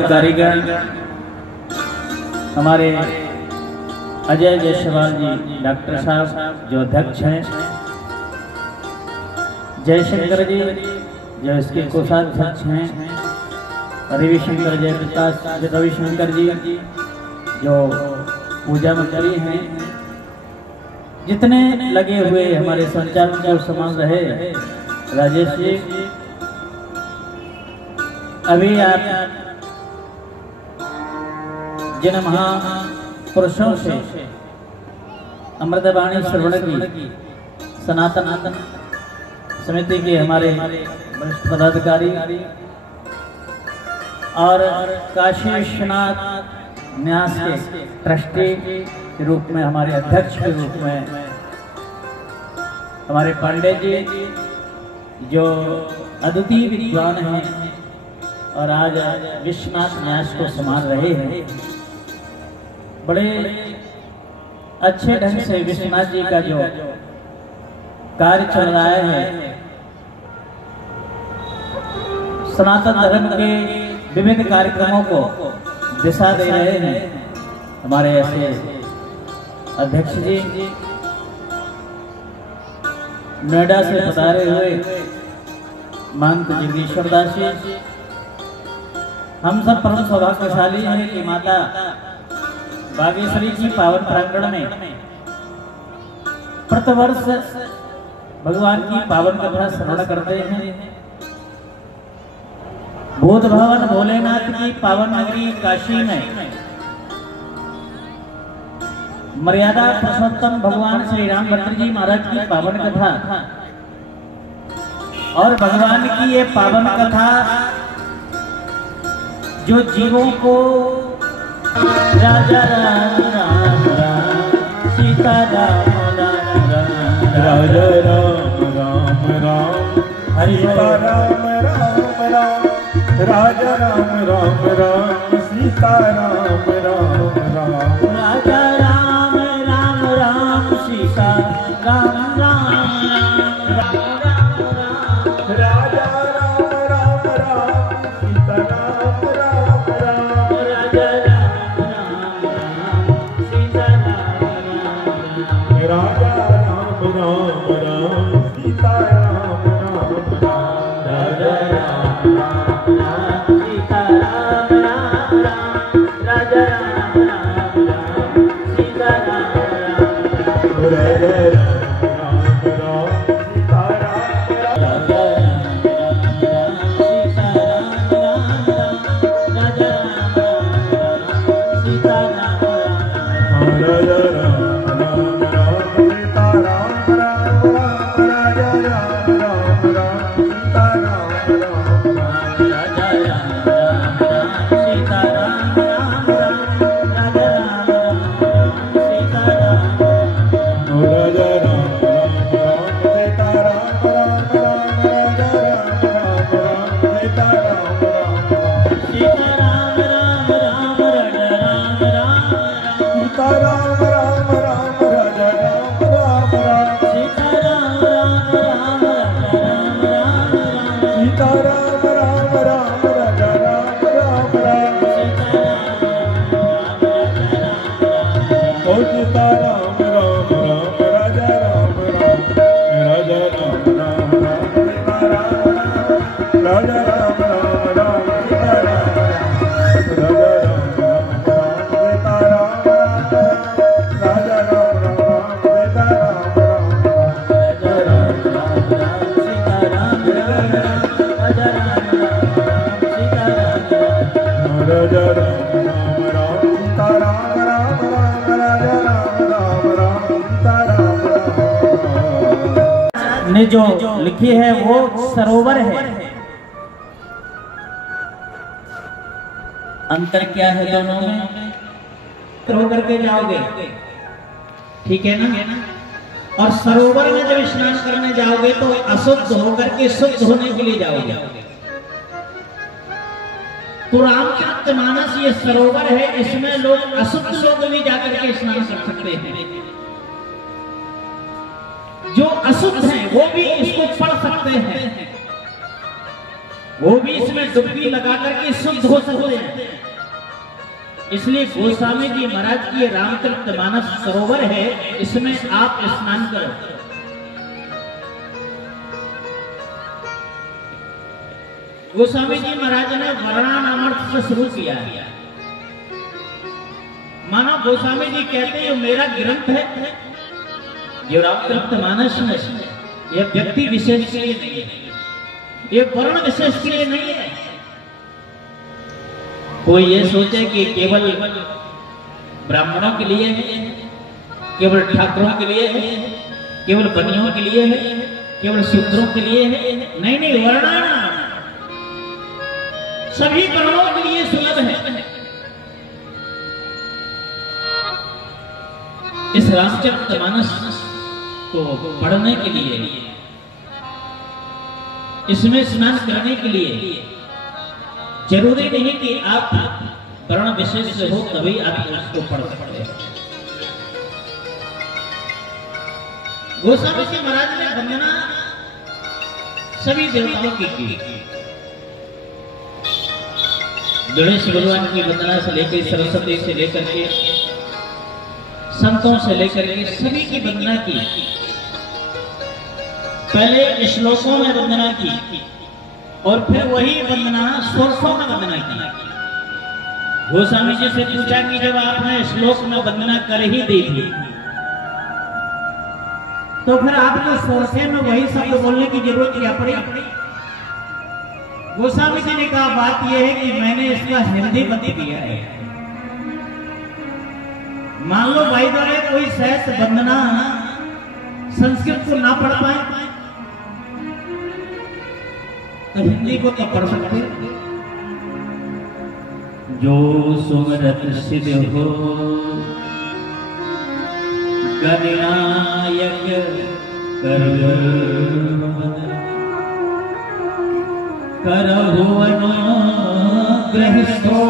कारीगर हमारे अजय जायसवाल जी डॉक्टर साहब जो अध्यक्ष हैं, जयशंकर जी जो इसके कोषाध्यक्ष हैं, रविशंकर जयप्रकाश रविशंकर जी जो पूजा मंत्री हैं, जितने लगे हुए हमारे संचालन को संभाल रहे राजेश जी, अभी आप जिन महापुरुषों से अमृतवाणी श्रवण की सनातन समिति के हमारे वरिष्ठ पदाधिकारी और काशी विश्वनाथ न्यास के ट्रस्टी के रूप में हमारे अध्यक्ष के रूप में हमारे पांडे जी जो अद्वितीय विद्वान हैं और आज विश्वनाथ न्यास को संभाल रहे हैं, बड़े अच्छे ढंग से विश्वनाथ जी का जो कार्य चल रहा है, सनातन धर्म के विभिन्न कार्यक्रमों को दिशा दे रहे हैं हमारे ऐसे अध्यक्ष जी। नोएडा से पधारे हुए महंत जगदीश्वर दास जी, हम सब परम सौभाग्यशाली हैं कि माता बागेश्वरी की पावन प्रांगण में प्रतिवर्ष भगवान की पावन कथा श्रवण करते हैं। बोध भवन भोलेनाथ की पावन नगरी काशी में मर्यादा पुरुषोत्तम भगवान श्री रामभद्र जी महाराज की पावन कथा और भगवान की ये पावन कथा जो जीवों को राजा राम राम राम सीता राम राम राम राजा राम राम राम सीता राम राम राम राजा राम राम राम सीता राम राम राम राजा राम राम राम सीता राम राम राम राजा राम राम राम सीता राम राम राम राजा राम राम राम सीता राम राम राजा राम राम राम सीता राम राम राम राजा राम राम राम सीता राम राम राम राजा राम राम राम सीता राम राम राजा ने जो लिखी है वो सरोवर है। अंतर क्या है दोनों में? होकर के जाओगे, ठीक है ना? और सरोवर में जब स्नान करने जाओगे तो अशुद्ध होकर के शुद्ध होने के लिए जाओगे। तो रामचरितमानस ये सरोवर है, इसमें लोग अशुद्ध लोग भी जाकर के स्नान कर सकते हैं। जो अशुद्ध हैं वो भी इसको पढ़ सकते हैं। वो भी इसमें डुबकी लगा करके शुद्ध हो सकते हैं। इसलिए गोस्वामी जी महाराज की रामचरितमानस सरोवर है, इसमें आप स्नान करो। गोस्वामी जी महाराज ने वर्णनामृत से शुरू किया है। मानो गोस्वामी जी कहते हैं मेरा ग्रंथ है, ये रामचरितमानस में यह व्यक्ति विशेष के लिए नहीं है, ये वर्ण विशेष के लिए नहीं है। कोई ये सोचे कि केवल ब्राह्मणों के लिए है, केवल ठाकुरों के लिए है, केवल बनियों के लिए है, केवल शूद्रों के लिए है। नहीं नहीं, वर्णना सभी वर्णों के लिए सुलभ है। इस रामचरितमानस को पढ़ने के लिए, इसमें स्नान करने के लिए जरूरी नहीं कि आप वर्ण विशेष से हो तभी आप उसको पढ़ सकते हैं। गोस्वामी जी महाराज ने वंदना सभी देवताओं की गणेश भगवान की वंदना से लेकर सरस्वती से लेकर के संतों से लेकर के सभी की वंदना की। पहले श्लोकों में वंदना की और फिर वही वंदना स्वरों में वंदना की। गोस्वामी जी से पूछा कि जब आपने श्लोक में वंदना कर ही दी थी तो फिर आपको स्वरों में वही शब्द बोलने की जरूरत क्या पड़ी? गोस्वामी जी ने कहा बात यह है कि मैंने इसका हिंदी बंद किया है। मान लो भाई द्वारा कोई सहज वंदना संस्कृत को ना पढ़ पाए तो हिंदी को तो पढ़ सकते। जो सुमरत सिद्ध हो गणनायक करहुवन ग्रहिस्थो